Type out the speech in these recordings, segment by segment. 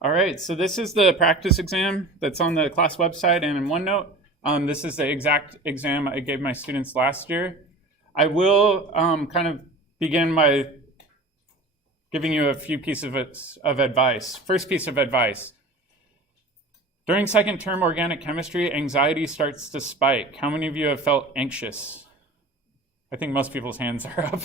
All right, so this is the practice exam that's on the class website and in OneNote. This is the exact exam I gave my students last year. I will kind of begin by giving you a few pieces of advice. First piece of advice. During second term organic chemistry, anxiety starts to spike. How many of you have felt anxious? I think most people's hands are up.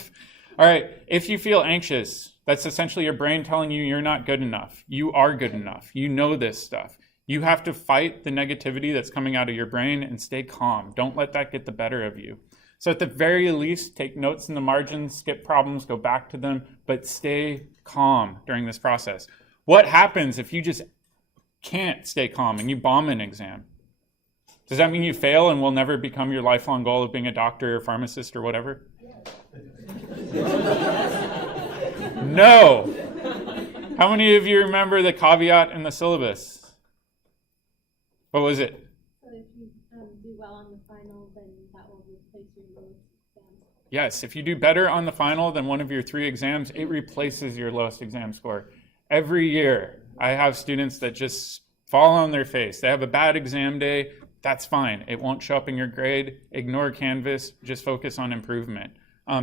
All right, if you feel anxious, that's essentially your brain telling you you're not good enough. You are good enough. You know this stuff. You have to fight the negativity that's coming out of your brain and stay calm. Don't let that get the better of you. So at the very least, take notes in the margins, skip problems, go back to them, but stay calm during this process. What happens if you just can't stay calm and you bomb an exam? Does that mean you fail and will never become your lifelong goal of being a doctor or pharmacist or whatever? No. How many of you remember the caveat in the syllabus? What was it? So if you do well on the final, then that will replace your lowest exam. Yes, if you do better on the final than one of your 3 exams, it replaces your lowest exam score. Every year, I have students that just fall on their face. They have a bad exam day. That's fine. It won't show up in your grade. Ignore Canvas. Just focus on improvement.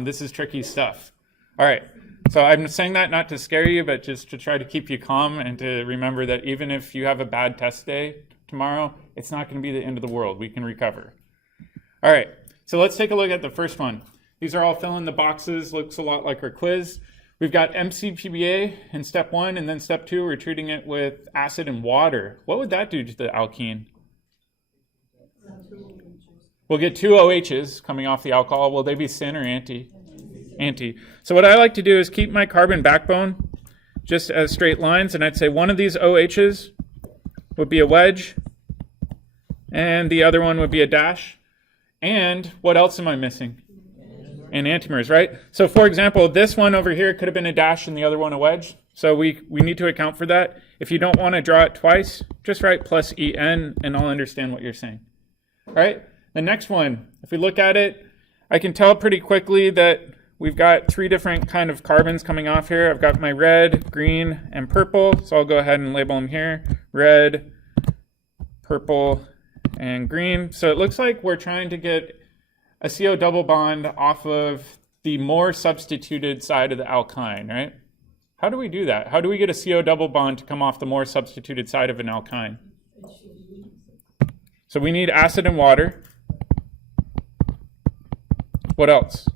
This is tricky stuff. All right. So I'm saying that not to scare you, but just to try to keep you calm and to remember that even if you have a bad test day tomorrow, it's not going to be the end of the world. We can recover. All right. So let's take a look at the first one. These are all fill in the boxes. Looks a lot like our quiz. We've got MCPBA in step 1, and then step 2, we're treating it with acid and water. What would that do to the alkene? We'll get 2 OHs coming off the alcohol. Will they be syn or anti? Anti. So what I like to do is keep my carbon backbone just as straight lines, and I'd say one of these OHs would be a wedge, and the other one would be a dash. And what else am I missing? And antimers, right? So for example, this one over here could have been a dash and the other one a wedge. So we need to account for that. If you don't want to draw it twice, just write plus EN and I'll understand what you're saying. All right, the next one, if we look at it, I can tell pretty quickly that we've got 3 different kind of carbons coming off here. I've got my red, green, and purple. So I'll go ahead and label them here. Red, purple, and green. So it looks like we're trying to get a CO double bond off of the more substituted side of the alkyne, right? How do we do that? How do we get a CO double bond to come off the more substituted side of an alkyne? So we need acid and water. What else?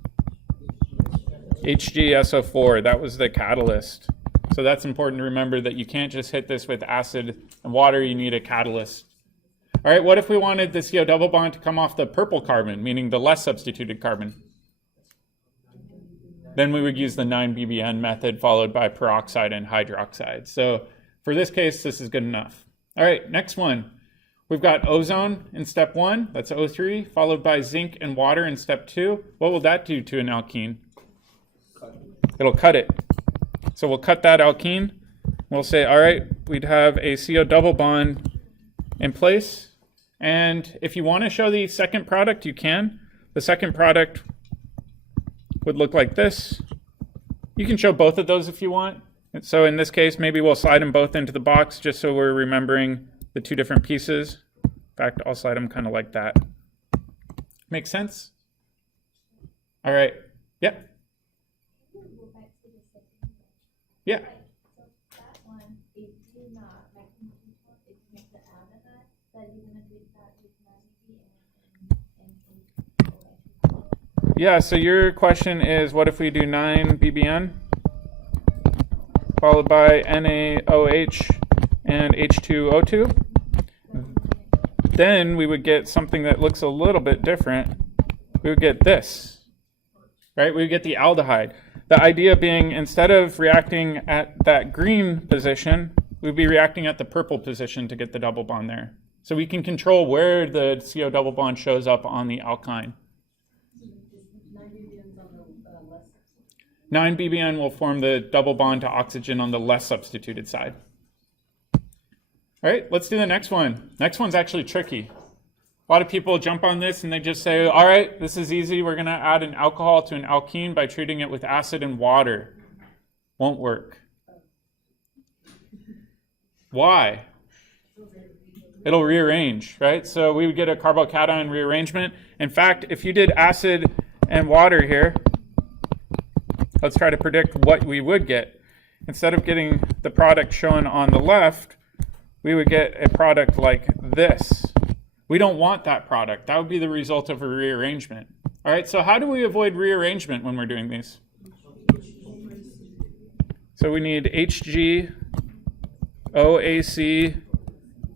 HgSO4, that was the catalyst. So that's important to remember that you can't just hit this with acid and water, you need a catalyst. All right, what if we wanted the CO double bond to come off the purple carbon, meaning the less substituted carbon? Then we would use the 9-BBN method followed by peroxide and hydroxide. So for this case, this is good enough. All right, next one. We've got ozone in step 1, that's O3, followed by zinc and water in step 2. What will that do to an alkene? It'll cut it. So we'll cut that alkene. We'll say, all right, we'd have a CO double bond in place. And if you want to show the second product, you can. The second product would look like this. You can show both of those if you want. And so in this case, maybe we'll slide them both into the box just so we're remembering the 2 different pieces. In fact, I'll slide them kind of like that. Make sense? All right. Yep. Yeah. Yeah, so your question is, what if we do 9-BBN followed by NaOH and H2O2? Then we would get something that looks a little bit different. We would get this, right? We would get the aldehyde. The idea being, instead of reacting at that green position, we'd be reacting at the purple position to get the double bond there. So we can control where the CO double bond shows up on the alkyne. 9-BBN will form the double bond to oxygen on the less substituted side. All right, let's do the next one. Next one's actually tricky. A lot of people jump on this and they just say, all right, this is easy. We're going to add an alcohol to an alkene by treating it with acid and water. Won't work. Why? It'll rearrange, right? So we would get a carbocation rearrangement. In fact, if you did acid and water here, let's try to predict what we would get. Instead of getting the product shown on the left, we would get a product like this. We don't want that product. That would be the result of a rearrangement. All right, so how do we avoid rearrangement when we're doing these? So we need Hg, OAC,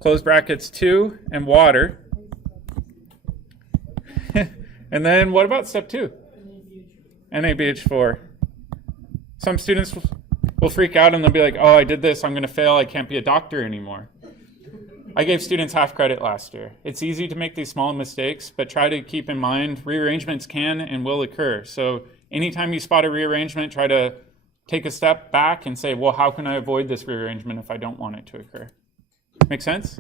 close brackets 2, and water. And then what about step 2? NaBH4. Some students will freak out and they'll be like, oh, I did this, I'm going to fail, I can't be a doctor anymore. I gave students half credit last year. It's easy to make these small mistakes, but try to keep in mind rearrangements can and will occur. So anytime you spot a rearrangement, try to take a step back and say, well, how can I avoid this rearrangement if I don't want it to occur? Make sense?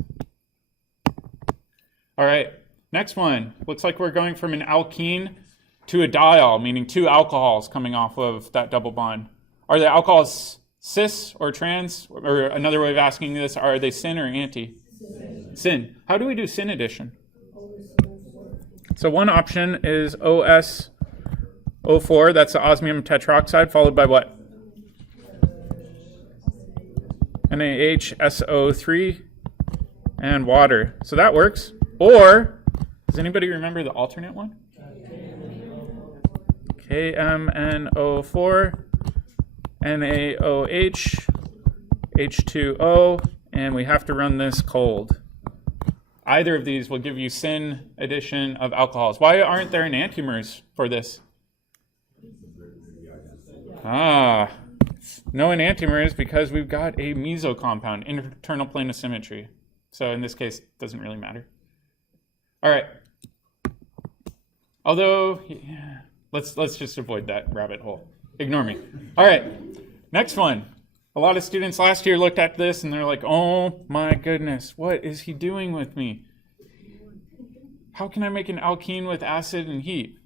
All right, next one. Looks like we're going from an alkene to a diol, meaning 2 alcohols coming off of that double bond. Are the alcohols cis or trans? Or another way of asking this, are they syn or anti? Syn. How do we do syn addition? So one option is OSO4, that's the osmium tetroxide, followed by what? NaHSO3 and water. So that works. Or, does anybody remember the alternate one? KMNO4, NaOH, H2O, and we have to run this cold. Either of these will give you syn addition of alcohols. Why aren't there enantiomers for this? No enantiomers because we've got a meso compound, internal plane of symmetry. So in this case, it doesn't really matter. All right. Although, yeah, let's just avoid that rabbit hole. Ignore me. All right, next one. A lot of students last year looked at this and they're like, oh my goodness, what is he doing with me? How can I make an alkene with acid and heat?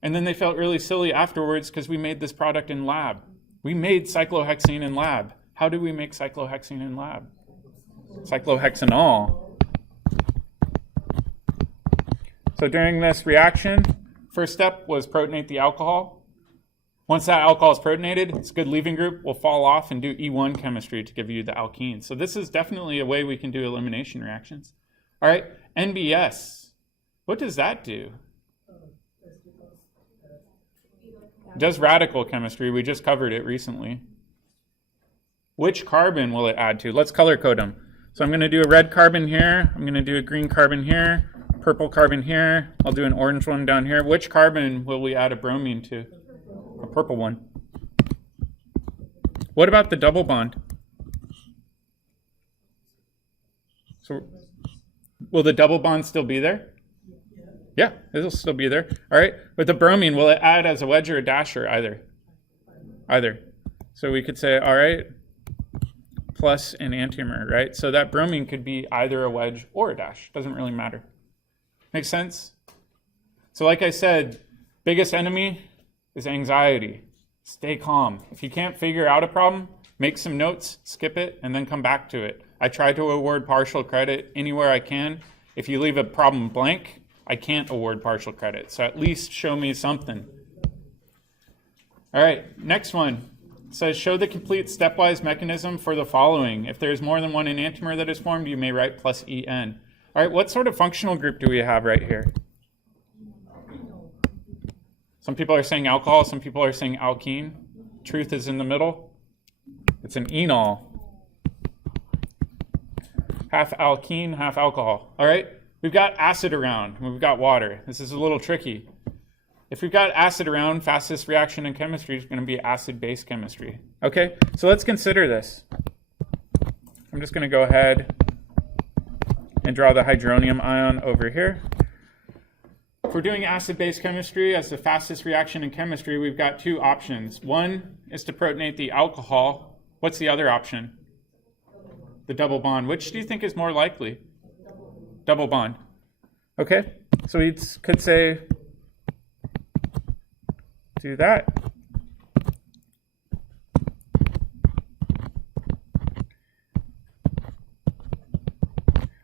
And then they felt really silly afterwards because we made this product in lab. We made cyclohexene in lab. How do we make cyclohexene in lab? Cyclohexanol. So during this reaction, first step was protonate the alcohol. Once that alcohol is protonated, its good leaving group will fall off and do E1 chemistry to give you the alkene. So this is definitely a way we can do elimination reactions. All right, NBS. What does that do? It does radical chemistry. We just covered it recently. Which carbon will it add to? Let's color code them. So I'm going to do a red carbon here. I'm going to do a green carbon here. Purple carbon here. I'll do an orange one down here. Which carbon will we add a bromine to? A purple one. What about the double bond? So will the double bond still be there? Yeah, it'll still be there. All right. With the bromine, will it add as a wedge or a dash or either? Either. So we could say, all right, plus an enantiomer, right? So that bromine could be either a wedge or a dash. Doesn't really matter. Make sense? So like I said, biggest enemy is anxiety. Stay calm. If you can't figure out a problem, make some notes, skip it, and then come back to it. I try to award partial credit anywhere I can. If you leave a problem blank, I can't award partial credit. So at least show me something. All right, next one. It says, show the complete stepwise mechanism for the following. If there's more than one enantiomer that is formed, you may write plus En. All right, what sort of functional group do we have right here? Some people are saying alcohol, some people are saying alkene. Truth is in the middle. It's an enol. Half alkene, half alcohol. All right, we've got acid around, and we've got water. This is a little tricky. If we've got acid around, fastest reaction in chemistry is going to be acid-base chemistry. Okay, so let's consider this. I'm just going to go ahead and draw the hydronium ion over here. If we're doing acid-base chemistry as the fastest reaction in chemistry, we've got two options. One is to protonate the alcohol. What's the other option? The double bond. Which do you think is more likely? Double bond. Okay, so we could say, do that.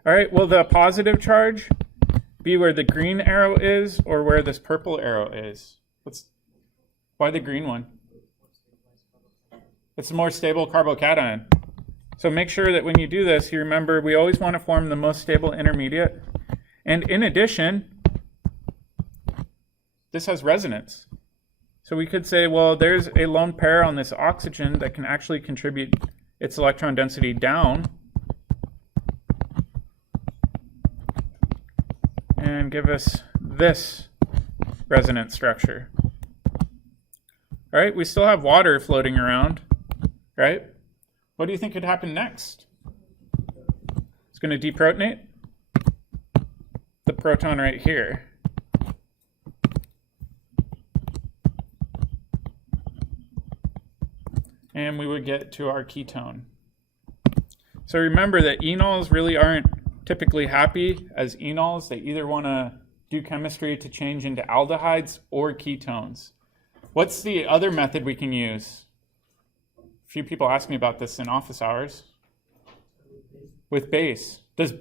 All right, will the positive charge be where the green arrow is or where this purple arrow is? Why the green one? It's a more stable carbocation. So make sure that when you do this, you remember we always want to form the most stable intermediate. And in addition, this has resonance. So we could say, well, there's a lone pair on this oxygen that can actually contribute its electron density down and give us this resonance structure. All right, we still have water floating around, right? What do you think could happen next? It's going to deprotonate the proton right here. And we would get to our ketone. So remember that enols really aren't typically happy as enols. They either want to do chemistry to change into aldehydes or ketones. What's the other method we can use? A few people ask me about this in office hours. With base. Does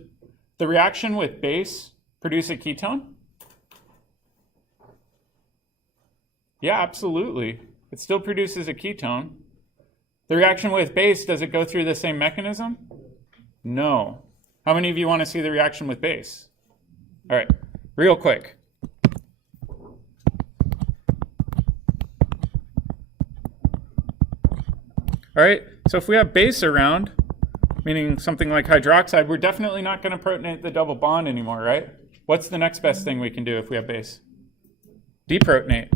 the reaction with base produce a ketone? Yeah, absolutely. It still produces a ketone. The reaction with base, does it go through the same mechanism? No. How many of you want to see the reaction with base? All right, real quick. All right, so if we have base around, meaning something like hydroxide, we're definitely not going to protonate the double bond anymore, right? What's the next best thing we can do if we have base? Deprotonate.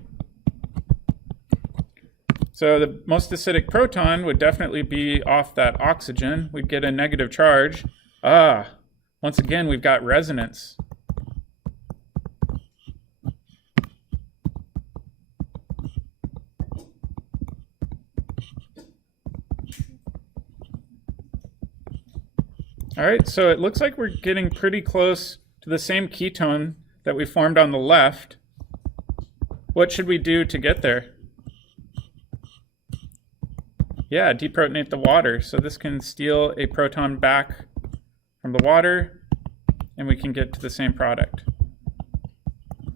So the most acidic proton would definitely be off that oxygen. We'd get a negative charge. Once again, we've got resonance. All right, so it looks like we're getting pretty close to the same ketone that we formed on the left. What should we do to get there? Yeah, deprotonate the water. So this can steal a proton back from the water, and we can get to the same product.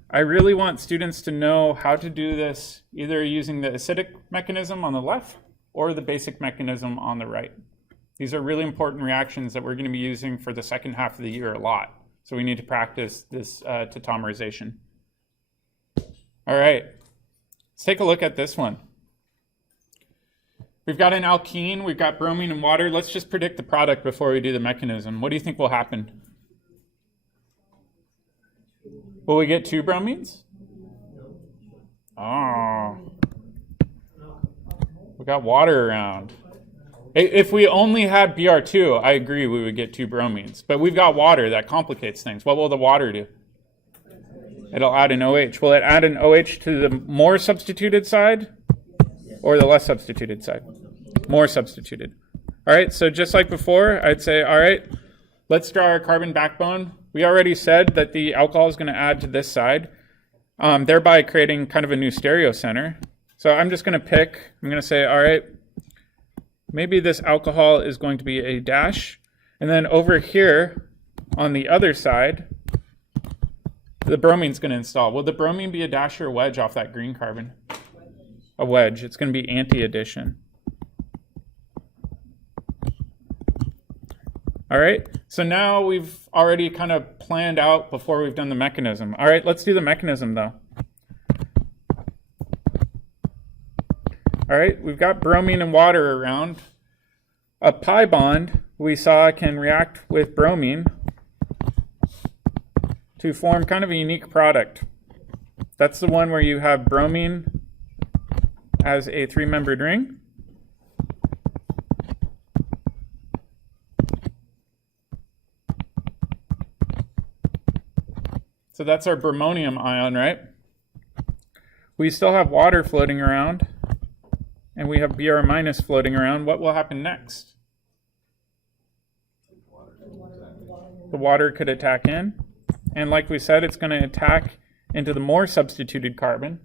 I really want students to know how to do this, either using the acidic mechanism on the left or the basic mechanism on the right. These are really important reactions that we're going to be using for the second half of the year a lot. So we need to practice this tautomerization. All right, let's take a look at this one. We've got an alkene, we've got bromine and water. Let's just predict the product before we do the mechanism. What do you think will happen? Will we get two bromines? Oh. We got water around. If we only had Br2, I agree we would get two bromines. But we've got water, that complicates things. What will the water do? It'll add an OH. Will it add an OH to the more substituted side or the less substituted side? More substituted. All right, so just like before, I'd say, all right, let's draw our carbon backbone. We already said that the alcohol is going to add to this side, thereby creating kind of a new stereocenter. So I'm just going to pick, I'm going to say, all right, maybe this alcohol is going to be a dash. And then over here on the other side, the bromine's going to install. Will the bromine be a dash or a wedge off that green carbon? A wedge. It's going to be anti-addition. All right, so now we've already kind of planned out before we've done the mechanism. All right, let's do the mechanism though. All right, we've got bromine and water around. A pi bond we saw can react with bromine to form kind of a unique product. That's the one where you have bromine as a three-membered ring. So that's our bromonium ion, right? We still have water floating around, and we have Br minus floating around. What will happen next? The water could attack in, and like we said, it's going to attack into the more substituted carbon.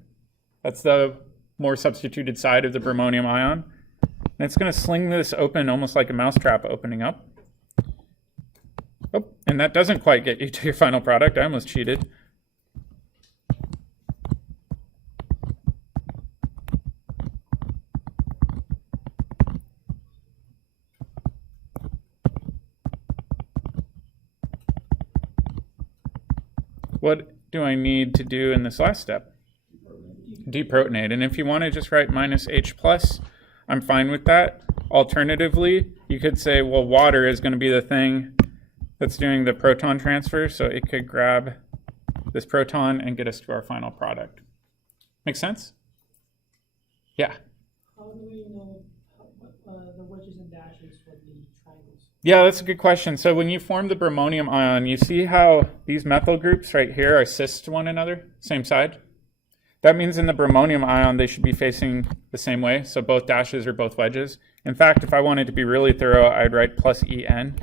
That's the more substituted side of the bromonium ion. And it's going to sling this open almost like a mousetrap opening up. Oh, and that doesn't quite get you to your final product. I almost cheated. What do I need to do in this last step? Deprotonate. And if you want to just write minus H plus, I'm fine with that. Alternatively, you could say, well, water is going to be the thing that's doing the proton transfer, so it could grab this proton and get us to our final product. Make sense? Yeah. How do we know the wedges and dashes for the triangles? Yeah, that's a good question. So when you form the bromonium ion, you see how these methyl groups right here are cis to one another, same side? That means in the bromonium ion, they should be facing the same way. So both dashes or both wedges. In fact, if I wanted to be really thorough, I'd write plus En,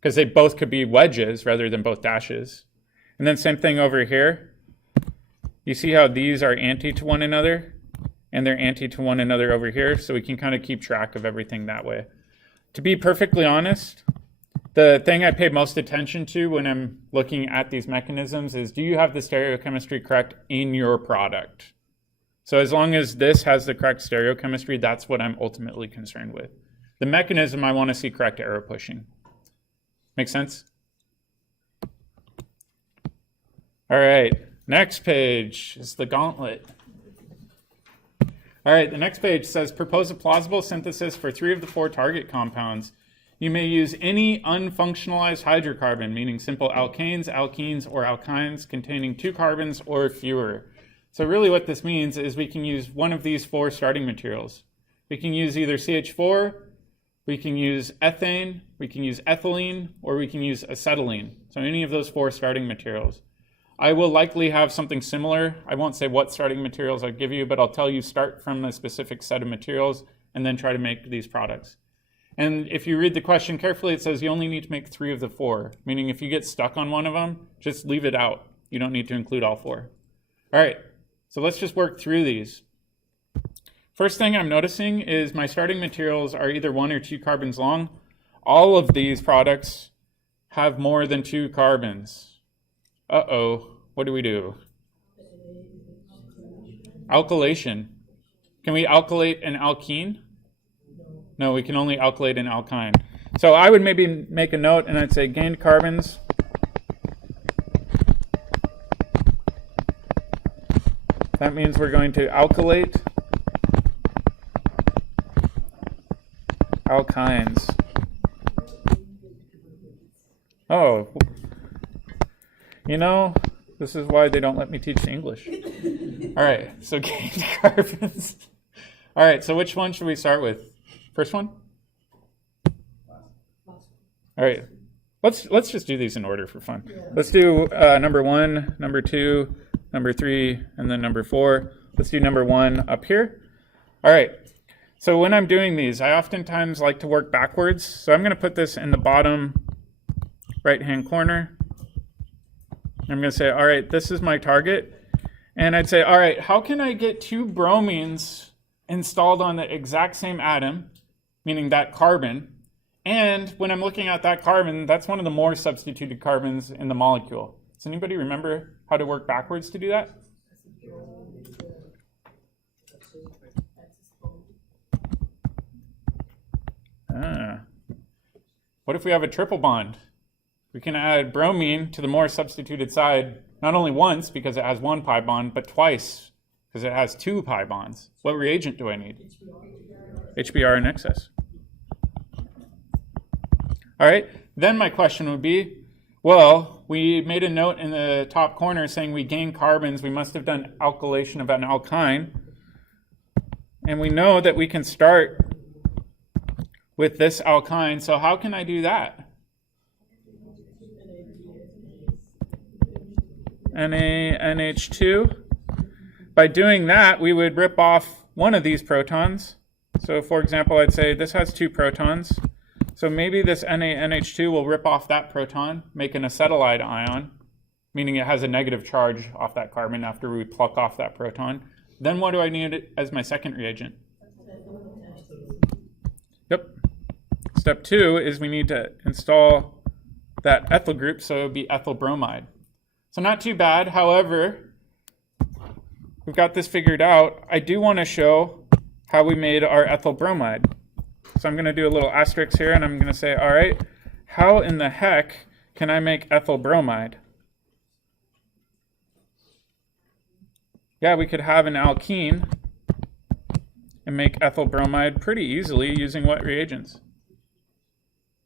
because they both could be wedges rather than both dashes. And then same thing over here. You see how these are anti to one another, and they're anti to one another over here. So we can kind of keep track of everything that way. To be perfectly honest, the thing I pay most attention to when I'm looking at these mechanisms is, do you have the stereochemistry correct in your product? So as long as this has the correct stereochemistry, that's what I'm ultimately concerned with. The mechanism, I want to see correct arrow pushing. Make sense? All right, next page is the gauntlet. All right, the next page says, propose a plausible synthesis for 3 of the 4 target compounds. You may use any unfunctionalized hydrocarbon, meaning simple alkanes, alkenes, or alkynes containing 2 carbons or fewer. So really what this means is we can use one of these 4 starting materials. We can use either CH4, we can use ethane, we can use ethylene, or we can use acetylene. So any of those 4 starting materials. I will likely have something similar. I won't say what starting materials I'll give you, but I'll tell you start from a specific set of materials and then try to make these products. And if you read the question carefully, it says you only need to make 3 of the 4, meaning if you get stuck on one of them, just leave it out. You don't need to include all 4. All right, so let's just work through these. First thing I'm noticing is my starting materials are either 1 or 2 carbons long. All of these products have more than 2 carbons. Uh-oh, what do we do? Alkylation. Can we alkylate an alkene? No, we can only alkylate an alkyne. So I would maybe make a note and I'd say gained carbons. That means we're going to alkylate alkynes. Oh, you know, this is why they don't let me teach English. All right, so gained carbons. All right, so which one should we start with? First one? All right, let's just do these in order for fun. Let's do number 1, number 2, number 3, and then number 4. Let's do number 1 up here. All right, so when I'm doing these, I oftentimes like to work backwards. So I'm going to put this in the bottom right-hand corner. I'm going to say, all right, this is my target. And I'd say, all right, how can I get 2 bromines installed on the exact same atom, meaning that carbon, and when I'm looking at that carbon, that's one of the more substituted carbons in the molecule. Does anybody remember how to work backwards to do that? What if we have a triple bond? We can add bromine to the more substituted side, not only once because it has 1 pi bond, but twice because it has 2 pi bonds. What reagent do I need? HBr in excess. All right, then my question would be, well, we made a note in the top corner saying we gain carbons. We must have done alkylation of an alkyne. And we know that we can start with this alkyne. So how can I do that? NaNH2. By doing that, we would rip off one of these protons. So for example, I'd say this has 2 protons. So maybe this NaNH2 will rip off that proton, make an acetylide ion, meaning it has a negative charge off that carbon after we pluck off that proton. Then what do I need as my second reagent? Yep. Step 2 is we need to install that ethyl group, so it would be ethyl bromide. So not too bad. However, we've got this figured out. I do want to show how we made our ethyl bromide. So I'm going to do a little asterisk here, and I'm going to say, all right, how in the heck can I make ethyl bromide? Yeah, we could have an alkene and make ethyl bromide pretty easily using what reagents?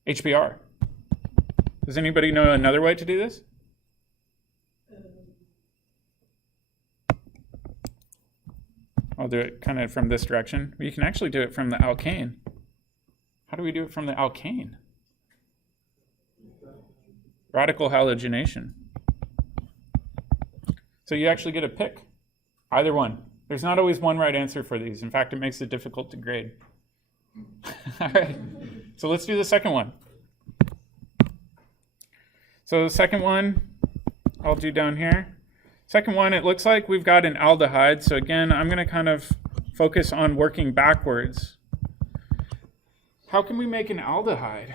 HBr. Does anybody know another way to do this? I'll do it kind of from this direction. You can actually do it from the alkane. How do we do it from the alkane? Radical halogenation. So you actually get a pick. Either one. There's not always one right answer for these. In fact, it makes it difficult to grade. All right. So let's do the second one. So the second one, I'll do down here. Second one, it looks like we've got an aldehyde. So again, I'm going to kind of focus on working backwards. How can we make an aldehyde?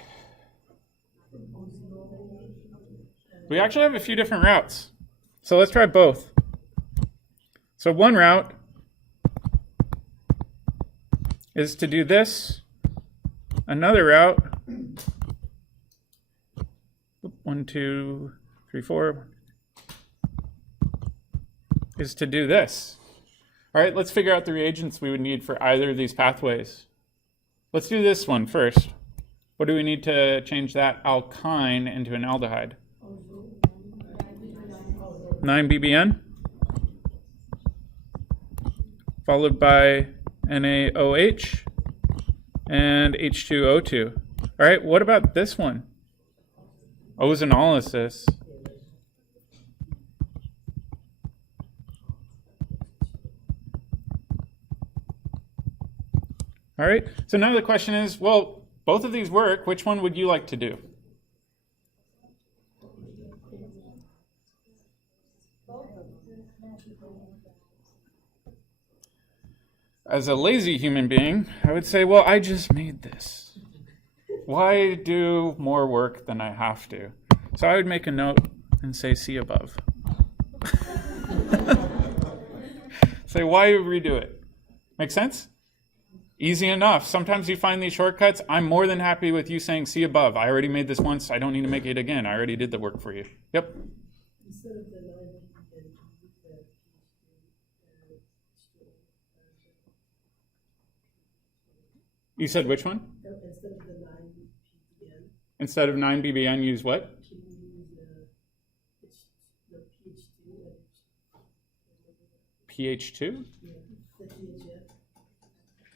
We actually have a few different routes. So let's try both. So one route is to do this. Another route, 1, 2, 3, 4, is to do this. All right, let's figure out the reagents we would need for either of these pathways. Let's do this one first. What do we need to change that alkyne into an aldehyde? 9-BBN, followed by NaOH and H2O2. All right, what about this one? Ozonolysis. All right, so now the question is, well, both of these work. Which one would you like to do? As a lazy human being, I would say, well, I just made this. Why do more work than I have to? So I would make a note and say, see above. Say, why redo it? Make sense? Easy enough. Sometimes you find these shortcuts. I'm more than happy with you saying, see above. I already made this once. I don't need to make it again. I already did the work for you. Yep. Instead of the 9, You said which one? instead of the 9 ppm, Instead of 9-BBN, use what? can you use the pH2? Yeah, the THF.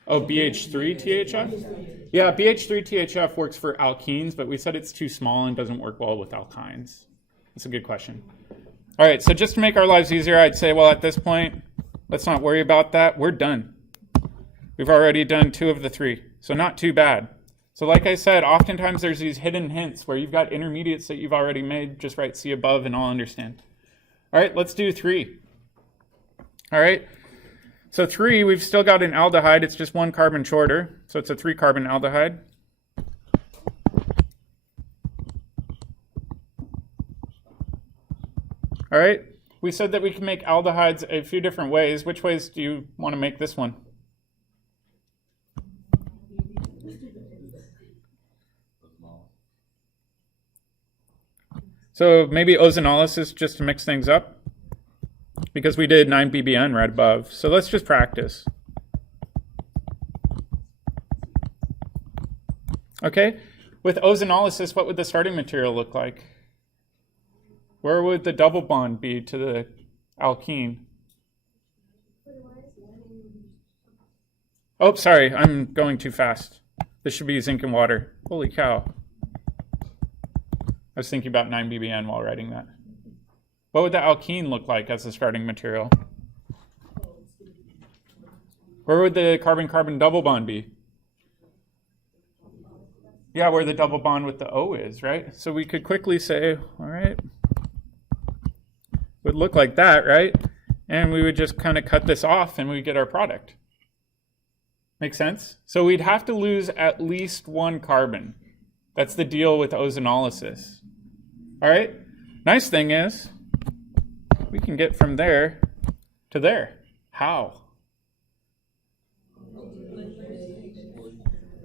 Oh, BH3 THF? Yeah, BH3 THF works for alkenes, but we said it's too small and doesn't work well with alkynes. That's a good question. All right, so just to make our lives easier, I'd say, well, at this point, let's not worry about that. We're done. We've already done 2 of the 3, so not too bad. So like I said, oftentimes there's these hidden hints where you've got intermediates that you've already made. Just write C above and I'll understand. All right, let's do 3. All right, so 3, we've still got an aldehyde. It's just 1 carbon shorter, so it's a 3-carbon aldehyde. All right, we said that we can make aldehydes a few different ways. Which ways do you want to make this one? So maybe ozonolysis just to mix things up, because we did 9-BBN right above. So let's just practice. Okay, with ozonolysis, what would the starting material look like? Where would the double bond be to the alkene? Oh, sorry, I'm going too fast. This should be zinc and water. Holy cow. I was thinking about 9-BBN while writing that. What would the alkene look like as the starting material? Where would the carbon-carbon double bond be? Yeah, where the double bond with the O is, right? So we could quickly say, all right, would look like that, right? And we would just kind of cut this off and we get our product. Make sense? So we'd have to lose at least 1 carbon. That's the deal with ozonolysis. All right. Nice thing is we can get from there to there. How?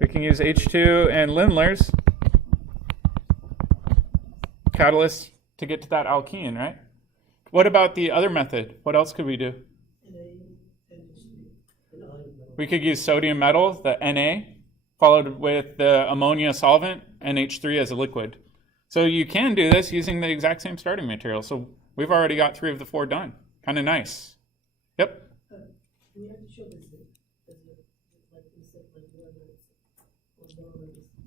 We can use H2 and Lindlar's catalyst to get to that alkene, right? What about the other method? What else could we do? We could use sodium metal, the Na, followed with the ammonia solvent, NH3 as a liquid. So you can do this using the exact same starting material. So we've already got 3 of the 4 done. Kind of nice. Yep. We have to show this,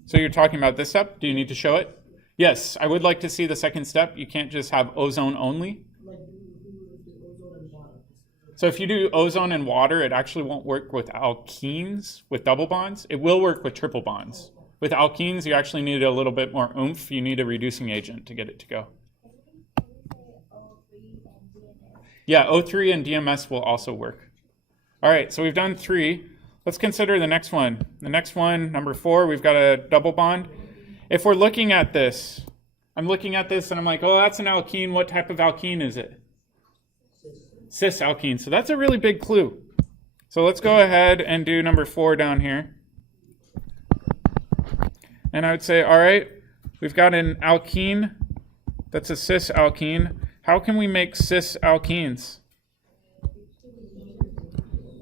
So you're talking about this step? Do you need to show it? Yes, I would like to see the second step. You can't just have ozone only. So if you do ozone and water, it actually won't work with alkenes with double bonds. It will work with triple bonds. With alkenes, you actually need a little bit more oomph. You need a reducing agent to get it to go. Yeah, O3 and DMS will also work. All right, so we've done 3. Let's consider the next one. The next one, number 4, we've got a double bond. If we're looking at this, I'm looking at this and I'm like, oh, that's an alkene. What type of alkene is it? Cis alkene. So that's a really big clue. So let's go ahead and do number 4 down here. And I would say, all right, we've got an alkene that's a cis alkene. How can we make cis alkenes?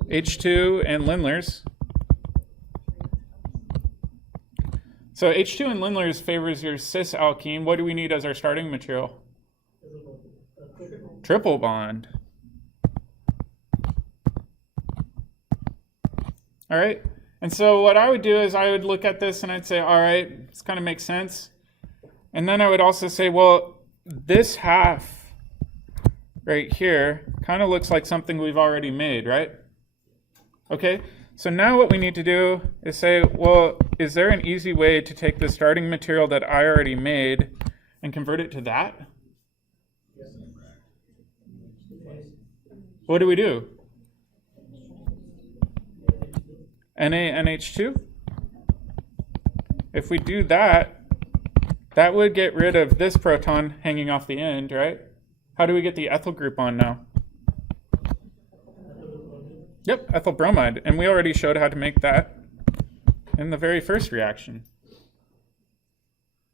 H2 and Lindlar's. So H2 and Lindlar's favors your cis alkene. What do we need as our starting material? Triple bond. All right. And so what I would do is I would look at this and I'd say, all right, this kind of makes sense. And then I would also say, well, this half right here kind of looks like something we've already made, right? Okay, so now what we need to do is say, well, is there an easy way to take the starting material that I already made and convert it to that? What do we do? NaNH2? If we do that, that would get rid of this proton hanging off the end, right? How do we get the ethyl group on now? Yep, ethyl bromide. And we already showed how to make that in the very first reaction.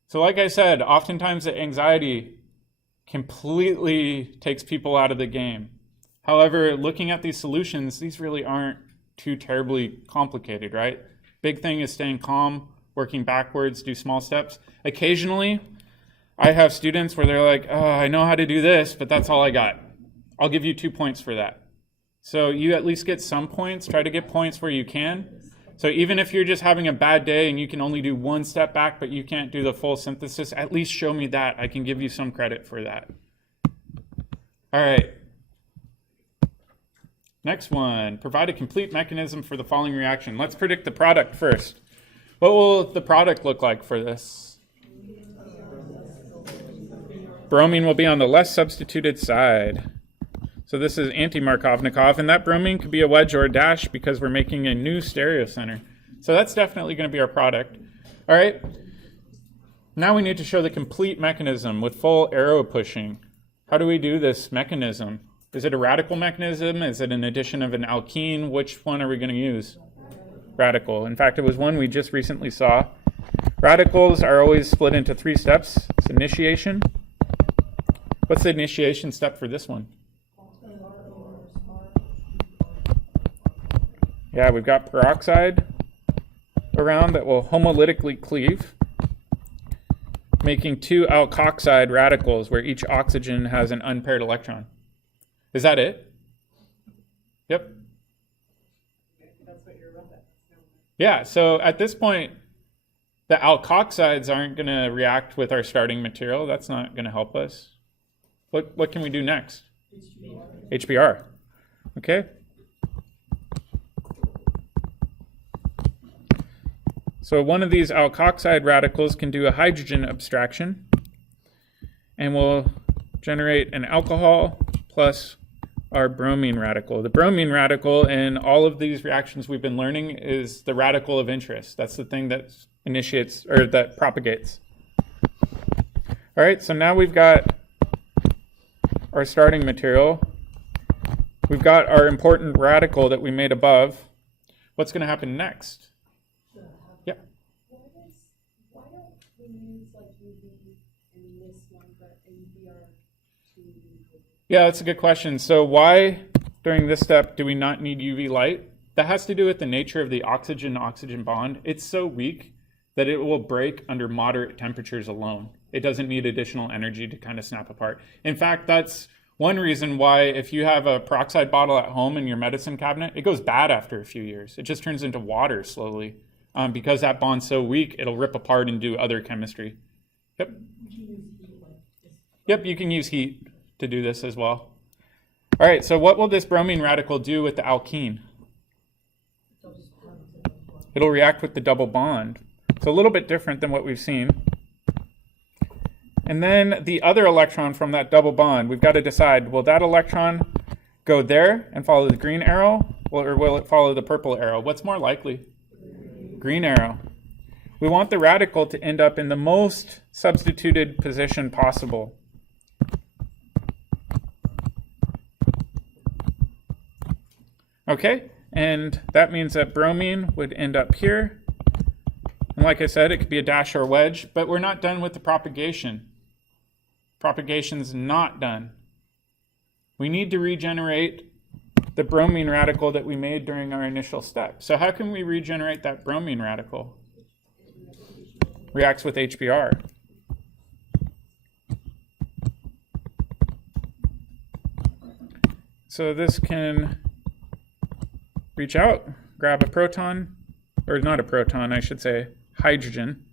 So like I said, oftentimes the anxiety completely takes people out of the game. However, looking at these solutions, these really aren't too terribly complicated, right? Big thing is staying calm, working backwards, do small steps. Occasionally, I have students where they're like, oh, I know how to do this, but that's all I got. I'll give you 2 points for that. So you at least get some points. Try to get points where you can. So even if you're just having a bad day and you can only do 1 step back, but you can't do the full synthesis, at least show me that. I can give you some credit for that. All right. Next one, provide a complete mechanism for the following reaction. Let's predict the product first. What will the product look like for this? Bromine will be on the less substituted side. So this is anti-Markovnikov, and that bromine could be a wedge or a dash because we're making a new stereocenter. So that's definitely going to be our product. All right. Now we need to show the complete mechanism with full arrow pushing. How do we do this mechanism? Is it a radical mechanism? Is it an addition of an alkene? Which one are we going to use? Radical. In fact, it was one we just recently saw. Radicals are always split into 3 steps. It's initiation. What's the initiation step for this one? Yeah, we've got peroxide around that will homolytically cleave, making 2 alkoxide radicals where each oxygen has an unpaired electron. Is that it? Yep. Yeah, so at this point, the alkoxides aren't going to react with our starting material. That's not going to help us. What can we do next? HBr. Okay. So one of these alkoxide radicals can do a hydrogen abstraction, and we'll generate an alcohol plus our bromine radical. The bromine radical in all of these reactions we've been learning is the radical of interest. That's the thing that initiates or that propagates. All All right, so now we've got our starting material. We've got our important radical that we made above. What's going to happen next? Yeah. Why don't we use like UV in this one, but in VR to? Yeah, that's a good question. So why, during this step, do we not need UV light? That has to do with the nature of the oxygen-oxygen bond. It's so weak that it will break under moderate temperatures alone. It doesn't need additional energy to kind of snap apart. In fact, that's one reason why if you have a peroxide bottle at home in your medicine cabinet, it goes bad after a few years. It just turns into water slowly. Because that bond's so weak, it'll rip apart and do other chemistry. Yep. Yep, you can use heat to do this as well. All right, so what will this bromine radical do with the alkene? It'll react with the double bond. So a little bit different than what we've seen. And then the other electron from that double bond, we've got to decide, will that electron go there and follow the green arrow, or will it follow the purple arrow? What's more likely? Green arrow. We want the radical to end up in the most substituted position possible. Okay, and that means that bromine would end up here. And like I said, it could be a dash or a wedge, but we're not done with the propagation. Propagation's not done. We need to regenerate the bromine radical that we made during our initial step. So how can we regenerate that bromine radical? Reacts with HBr. So this can reach out, grab a proton, or not a proton, I should say, hydrogen.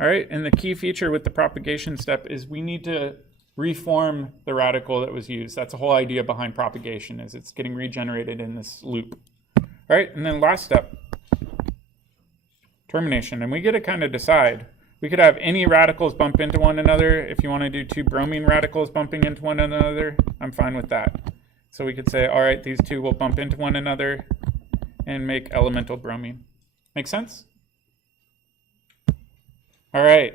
All right, and the key feature with the propagation step is we need to reform the radical that was used. That's the whole idea behind propagation, is it's getting regenerated in this loop. All right, and then last step, termination. And we get to kind of decide. We could have any radicals bump into one another. If you want to do two bromine radicals bumping into one another, I'm fine with that. So we could say, all right, these two will bump into one another and make elemental bromine. Make sense? All right.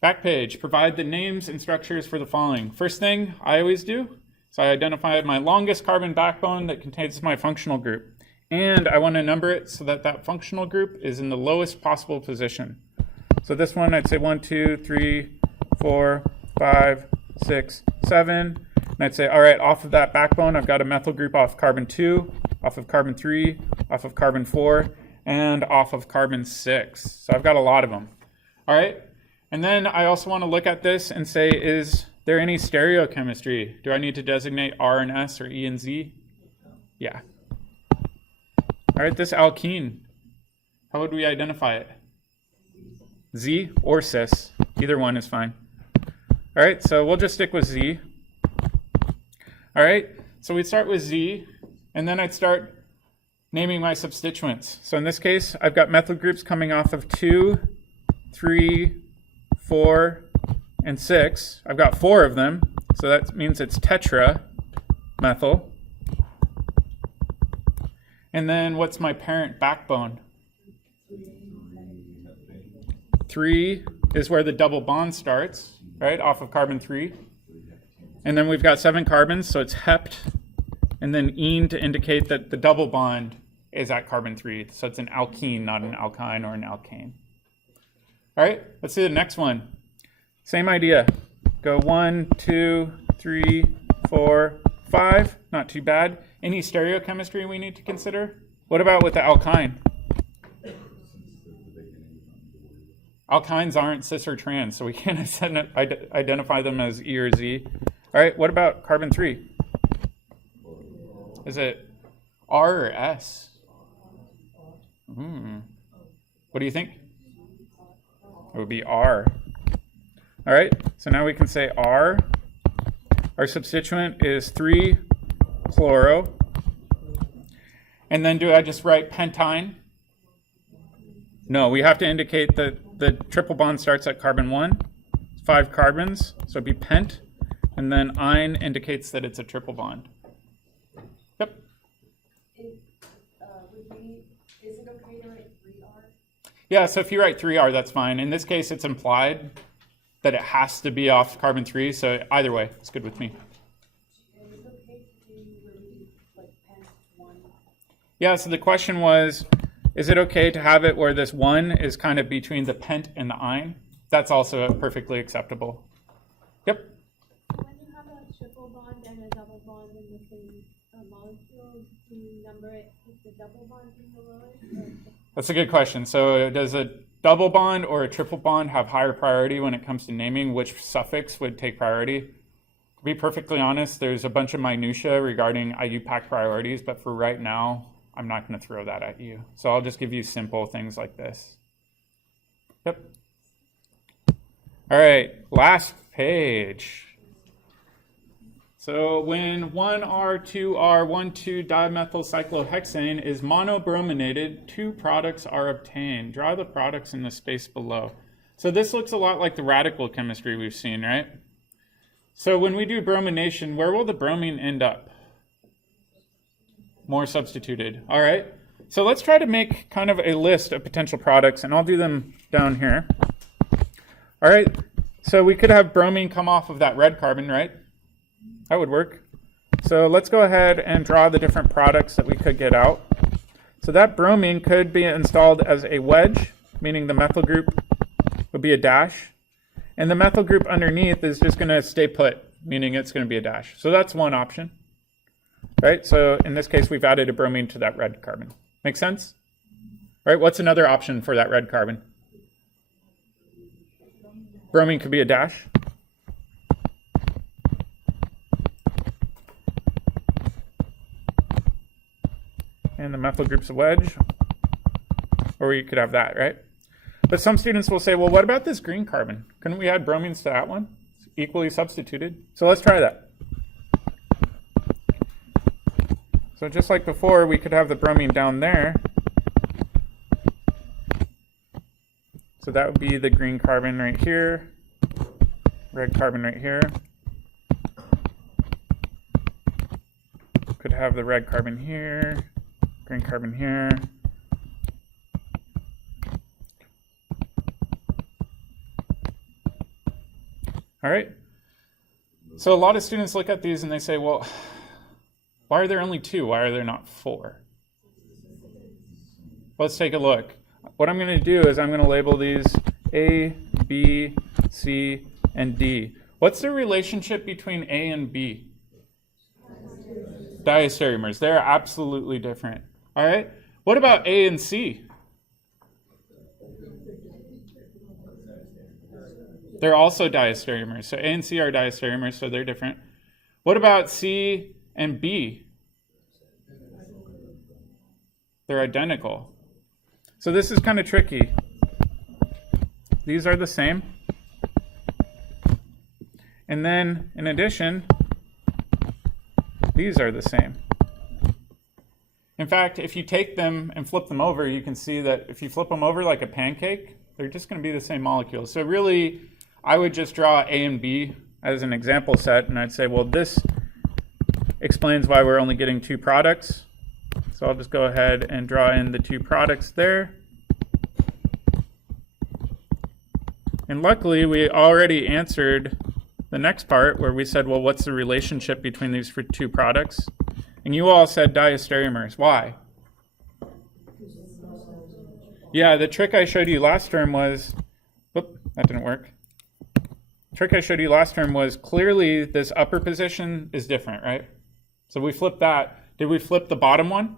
Back page, provide the names and structures for the following. First thing I always do, so I identify my longest carbon backbone that contains my functional group. And I want to number it so that that functional group is in the lowest possible position. So this one, I'd say 1, 2, 3, 4, 5, 6, 7. And I'd say, all right, off of that backbone, I've got a methyl group off carbon 2, off of carbon 3, off of carbon 4, and off of carbon 6. So I've got a lot of them. All right. And then I also want to look at this and say, is there any stereochemistry? Do I need to designate R and S or E and Z? Yeah. All right, this alkene, how would we identify it? Z or cis, either one is fine. All right, so we'll just stick with Z. All right, so we'd start with Z, and then I'd start naming my substituents. So in this case, I've got methyl groups coming off of 2, 3, 4, and 6. I've got 4 of them, so that means it's tetra methyl. And then what's my parent backbone? 3 is where the double bond starts, right, off of carbon 3. And then we've got 7 carbons, so it's hept, and then ene to indicate that the double bond is at carbon 3. So it's an alkene, not an alkyne or an alkane. All right, let's see the next one. Same idea. Go 1, 2, 3, 4, 5. Not too bad. Any stereochemistry we need to consider? What about with the alkyne? Alkynes aren't cis or trans, so we can't identify them as E or Z. All right, what about carbon 3? Is it R or S? What do you think? It would be R. All right, so now we can say R. Our substituent is 3-chloro. And then do I just write pentyne? No, we have to indicate that the triple bond starts at carbon 1. 5 carbons, so it'd be pent. And then ine indicates that it's a triple bond. Yep. Yeah, so if you write 3R, that's fine. In this case, it's implied that it has to be off carbon 3, so either way, it's good with me. And it's okay to do where we like pent one. Yeah, so the question was, is it okay to have it where this 1 is kind of between the pent and the yne? That's also perfectly acceptable. Yep. When you have a triple bond and a double bond in the same molecule, do you number it with the double bond in the lowest? Or That's a good question. So does a double bond or a triple bond have higher priority when it comes to naming which suffix would take priority? To be perfectly honest, there's a bunch of minutia regarding IUPAC priorities, but for right now, I'm not going to throw that at you. So I'll just give you simple things like this. Yep. All right, last page. So when 1R, 2R, 1,2-dimethyl cyclohexane is monobrominated, 2 products are obtained. Draw the products in the space below. So this looks a lot like the radical chemistry we've seen, right? So when we do bromination, where will the bromine end up? More substituted. All right. So let's try to make kind of a list of potential products, and I'll do them down here. All right. So we could have bromine come off of that red carbon, right? That would work. So let's go ahead and draw the different products that we could get out. So that bromine could be installed as a wedge, meaning the methyl group would be a dash. And the methyl group underneath is just going to stay put, meaning it's going to be a dash. So that's one option. Right? So in this case, we've added a bromine to that red carbon. Make sense? All right, what's another option for that red carbon? Bromine could be a dash. And the methyl group's a wedge. Or you could have that, right? But some students will say, well, what about this green carbon? Couldn't we add bromines to that one? It's equally substituted. So let's try that. So just like before, we could have the bromine down there. So that would be the green carbon right here, red carbon right here. Could have the red carbon here, green carbon here. All right. So a lot of students look at these and they say, well, why are there only 2? Why are there not 4? Let's take a look. What I'm going to do is I'm going to label these A, B, C, and D. What's the relationship between A and B? Diastereomers. They're absolutely different. All right. What about A and C? They're also diastereomers. So A and C are diastereomers, so they're different. What about C and B? They're identical. So this is kind of tricky. These are the same. And then, in addition, these are the same. In fact, if you take them and flip them over, you can see that if you flip them over like a pancake, they're just going to be the same molecules. So really, I would just draw A and B as an example set, and I'd say, well, this explains why we're only getting 2 products. So I'll just go ahead and draw in the 2 products there. And luckily, we already answered the next part where we said, well, what's the relationship between these 2 products? And you all said diastereomers. Why? Yeah, the trick I showed you last term was, whoop, that didn't work. The trick I showed you last term was clearly this upper position is different, right? So we flipped that. Did we flip the bottom one?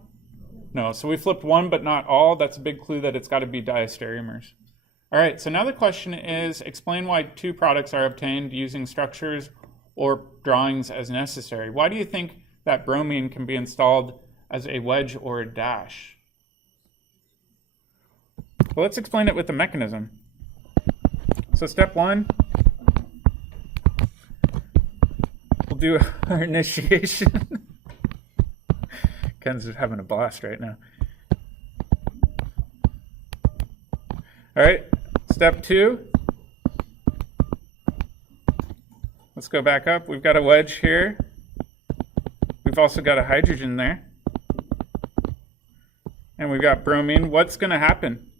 No, so we flipped one but not all. That's a big clue that it's got to be diastereomers. All right, so now the question is, explain why 2 products are obtained using structures or drawings as necessary. Why do you think that bromine can be installed as a wedge or a dash? Well, let's explain it with the mechanism. So step 1, we'll do our initiation. Ken's having a blast right now. All right, step 2. Let's go back up. We've got a wedge here. We've also got a hydrogen there. And we've got bromine. What's going to happen?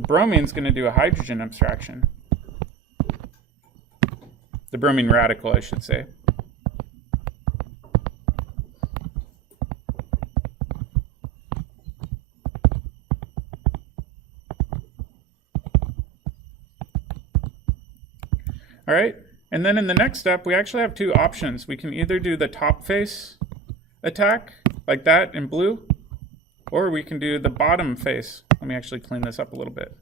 The bromine's going to do a hydrogen abstraction. The bromine radical, I should say. All right, and then in the next step, we actually have two options. We can either do the top face attack, like that in blue, or we can do the bottom face. Let me actually clean this up a little bit.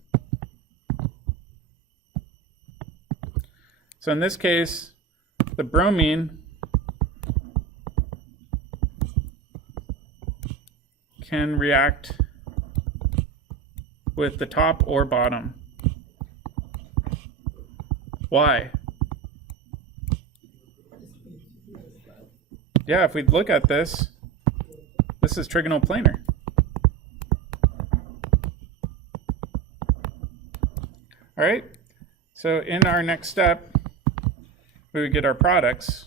So in this case, the bromine can react with the top or bottom. Why? Yeah, if we look at this, this is trigonal planar. All right, so in our next step, we would get our products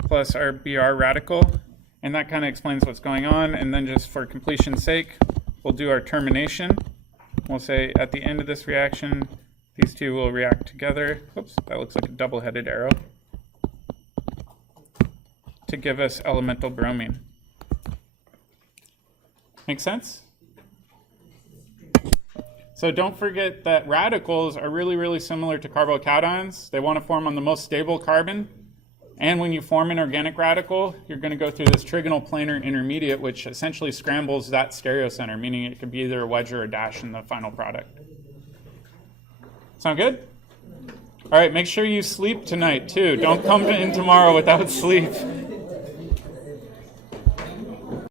plus our BR radical, and that kind of explains what's going on. And then just for completion's sake, we'll do our termination. We'll say at the end of this reaction, these two will react together. Oops, that looks like a double-headed arrow. To give us elemental bromine. Make sense? So don't forget that radicals are really, really similar to carbocations. They want to form on the most stable carbon. And when you form an organic radical, you're going to go through this trigonal planar intermediate, which essentially scrambles that stereocenter, meaning it could be either a wedge or a dash in the final product. Sound good? All right, make sure you sleep tonight, too. Don't come in tomorrow without sleep.